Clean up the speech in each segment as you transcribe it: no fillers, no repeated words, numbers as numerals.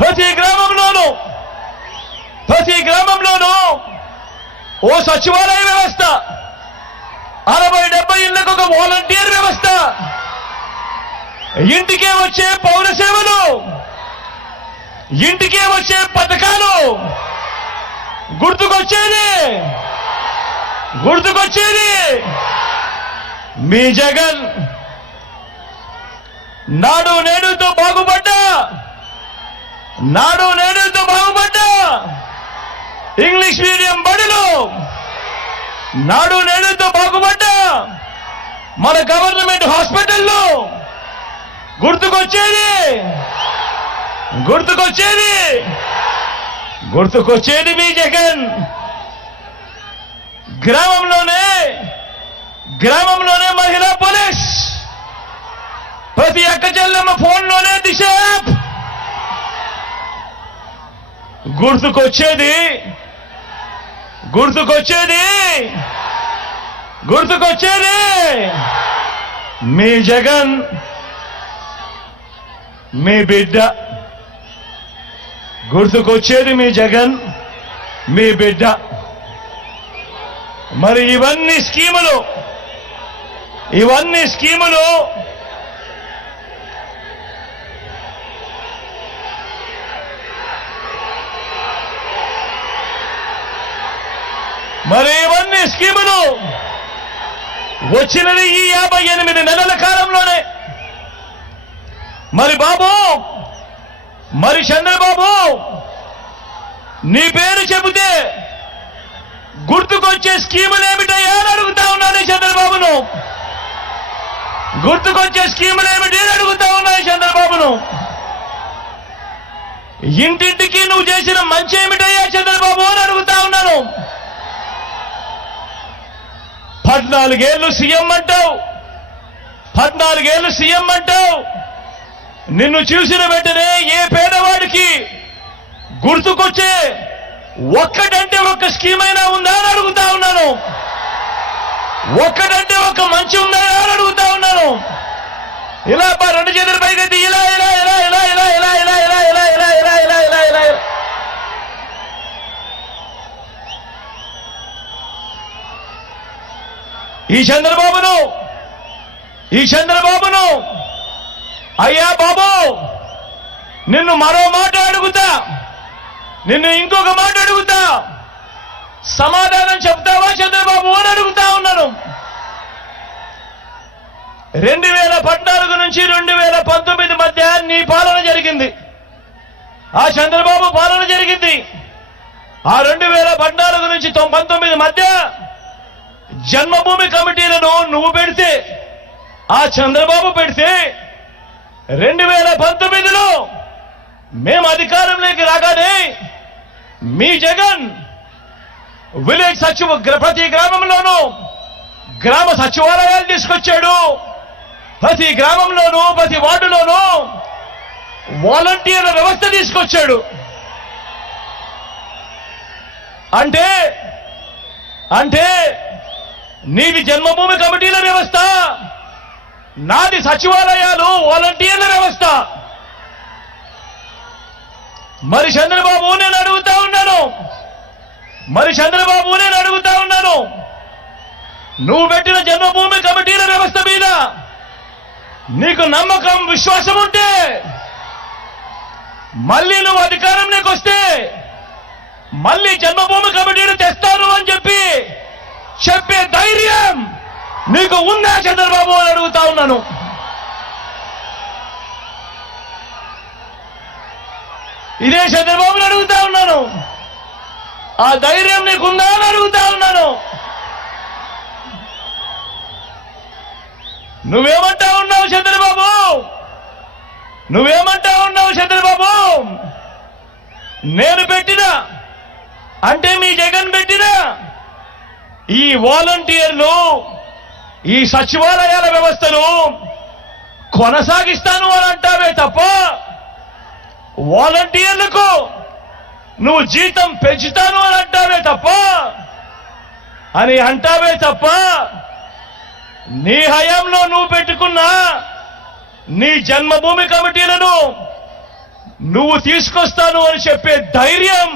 ప్రతి గ్రామంలోనూ ఓ సచివాలయ వ్యవస్థ, 60-70 ఇళ్లకు ఒక వాలంటీర్ వ్యవస్థ, ఇంటికే వచ్చే పౌర సేవలు, ఇంటికే వచ్చే పథకాలు. గుర్తుకొచ్చేది మీ జగన్ నాడు నేడుతో బాగుపడ్డా ఇంగ్లీష్ మీడియం బడులు, నాడు నేడుతో బాగుపడ్డా మన గవర్నమెంట్ హాస్పిటల్లో. గుర్తుకొచ్చేది మీ జగన్. గ్రామంలోనే మహిళా పోలీస్, ప్రతి అక్క చెల్లెమ్మ ఫోన్లోనే దిశ యాప్. గుర్తుకొచ్చేది మీ జగన్, మీ బిడ్డ. గుర్తుకొచ్చేది మీ జగన్, మీ బిడ్డ. మరి ఇవన్నీ స్కీములు వచ్చినది ఈ 58 నెలల కాలంలోనే. మరి చంద్రబాబు, నీ పేరు చెబితే గుర్తుకొచ్చే స్కీములు ఏమిటయ్యా అని అడుగుతా ఉన్నాను చంద్రబాబును. ఇంటింటికి నువ్వు చేసిన మంచి ఏమిటయ్యా చంద్రబాబు అని అడుగుతా ఉన్నాను. 14 ఏళ్ళు సీఎం అంటావు. నిన్ను చూసిన వెంటనే ఏ పేదవాడికి గుర్తుకొచ్చే ఒక్కటంటే ఒక్క స్కీమ్ అయినా ఉందా అని అడుగుతా ఉన్నాను. ఒక్కటంటే ఒక్క మంచి ఉందా అని అడుగుతా ఉన్నాను. ఇలా 2 చేతుల పైకెత్తి ఇలా ఈ చంద్రబాబును అయ్యా బాబు, నిన్ను మరో మాట అడుగుతా, నిన్ను ఇంకొక మాట అడుగుతా, సమాధానం చెప్తావా చంద్రబాబు అని అడుగుతా ఉన్నాను. 2014 నుంచి 2019 మధ్య నీ పాలన జరిగింది, ఆ చంద్రబాబు పాలన జరిగింది. ఆ 2014 నుంచి 19 మధ్య జన్మభూమి కమిటీలను నువ్వు పెడితే, ఆ చంద్రబాబు పెడితే, 2019లో మేము అధికారంలోకి రాగానే మీ జగన్ ప్రతి గ్రామంలోనూ గ్రామ సచివాలయాలు తీసుకొచ్చాడు. ప్రతి గ్రామంలోనూ ప్రతి వార్డులోనూ వాలంటీర్ల వ్యవస్థ తీసుకొచ్చాడు. అంటే నీది జన్మభూమి కమిటీల వ్యవస్థ, నాది సచివాలయాలు వాలంటీర్ల వ్యవస్థ. మరి చంద్రబాబు నేను అడుగుతా ఉన్నాను, నువ్వు పెట్టిన జన్మభూమి కమిటీల వ్యవస్థ మీద నీకు నమ్మకం, విశ్వాసం ఉంటే మళ్ళీ నువ్వు అధికారంలోకి వస్తే మళ్ళీ జన్మభూమి కమిటీలు తెస్తాను అని చెప్పే ధైర్యం నీకు ఉందా చంద్రబాబు అని అడుగుతా ఉన్నాను. ఇదే చంద్రబాబుని అడుగుతా ఉన్నాను. ఆ ధైర్యం నీకుందా అని అడుగుతా ఉన్నాను. నువ్వేమంటా ఉన్నావు చంద్రబాబు? నేను పెట్టినా అంటే మీ జగన్ పెట్టినా ఈ వాలంటీర్లు, ఈ సచివాలయాల వ్యవస్థను కొనసాగిస్తాను అని అంటావే తప్ప, వాలంటీర్లకు నువ్వు జీతం పెంచుతాను అని అంటావే తప్ప నీ హయాంలో నువ్వు పెట్టుకున్న నీ జన్మభూమి కమిటీలను నువ్వు తీసుకొస్తాను అని చెప్పే ధైర్యం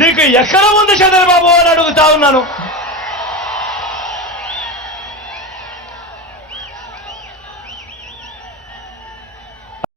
నీకు ఎక్కడ ఉంది చంద్రబాబు అని అడుగుతా ఉన్నాను.